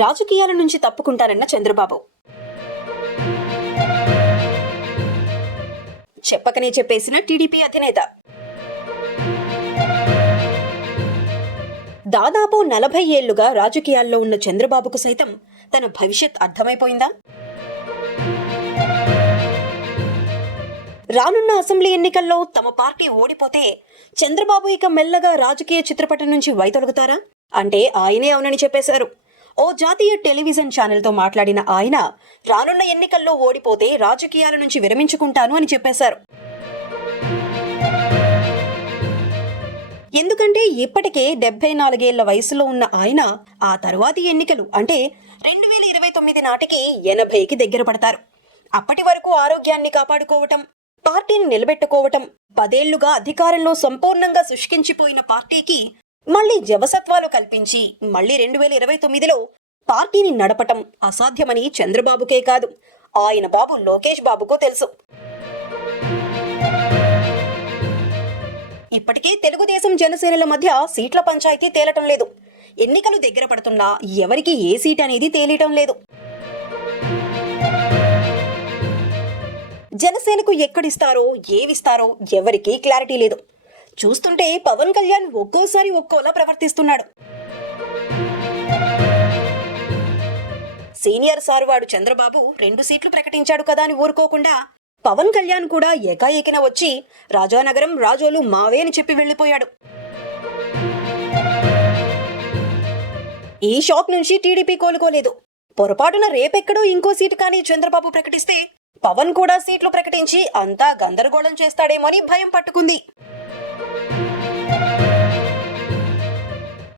రాజకీయాల నుంచి తప్పుకుంటారన్న చంద్రబాబు. చెప్పకనే చెప్పేసిన టీడీపీ అధినేత. దాదాపు 40 ఏళ్లుగా రాజకీయాల్లో ఉన్న చంద్రబాబుకు సైతం తన భవిష్యత్ అర్థమైపోయిందా? రానున్న అసెంబ్లీ ఎన్నికల్లో తమ పార్టీ ఓడిపోతే చంద్రబాబు ఇక మెల్లగా రాజకీయ చిత్రపటం నుంచి వైదొలుగుతారా అంటే ఆయనే అవునని చెప్పేశారు. ఓ జాతీయ టెలివిజన్ ఛానల్తో మాట్లాడిన ఆయన రానున్న ఎన్నికల్లో ఓడిపోతే రాజకీయాల నుంచి విరమించుకుంటాను అని చెప్పేశారు. ఎందుకంటే ఇప్పటికే 74 ఏళ్ల వయసులో ఉన్న ఆయన ఆ తరువాతి ఎన్నికలు అంటే 2029 నాటికి 80కి దగ్గర పడతారు. అప్పటి వరకు ఆరోగ్యాన్ని కాపాడుకోవటం, పార్టీని నిలబెట్టుకోవటం, 10 ఏళ్లుగా అధికారంలో సంపూర్ణంగా శుష్కించిపోయిన పార్టీకి మళ్లీ జవసత్వాలు కల్పించి మళ్లీ 2029లో పార్టీని నడపటం అసాధ్యమని చంద్రబాబుకే కాదు, ఆయన బాబు లోకేష్ బాబుకు తెలుసు. ఇప్పటికే తెలుగుదేశం జనసేనల మధ్య సీట్ల పంచాయతీ తేలటం లేదు. ఎన్నికలు దగ్గర పడుతున్నా ఎవరికి ఏ సీట్ అనేది తేలియటం లేదు. జనసేనకు ఎక్కడిస్తారో ఏవిస్తారో ఎవరికీ క్లారిటీ లేదు. చూస్తుంటే పవన్ కళ్యాణ్ ఒక్కోసారి ఒక్కోలా ప్రవర్తిస్తున్నాడు. సీనియర్ సారువాడు చంద్రబాబు 2 సీట్లు ప్రకటించాడు కదా అని ఊరుకోకుండా పవన్ కళ్యాణ్ కూడా ఏకాఏకిన వచ్చి రాజానగరం రాజోలు మావే అని చెప్పి వెళ్లిపోయాడు. ఈ షాక్ నుంచి టీడీపీ కోలుకోలేదు. పొరపాటున రేపెక్కడో ఇంకో సీటు కానీ చంద్రబాబు ప్రకటిస్తే పవన్ కూడా సీట్లు ప్రకటించి అంతా గందరగోళం చేస్తాడేమో అని భయం పట్టుకుంది.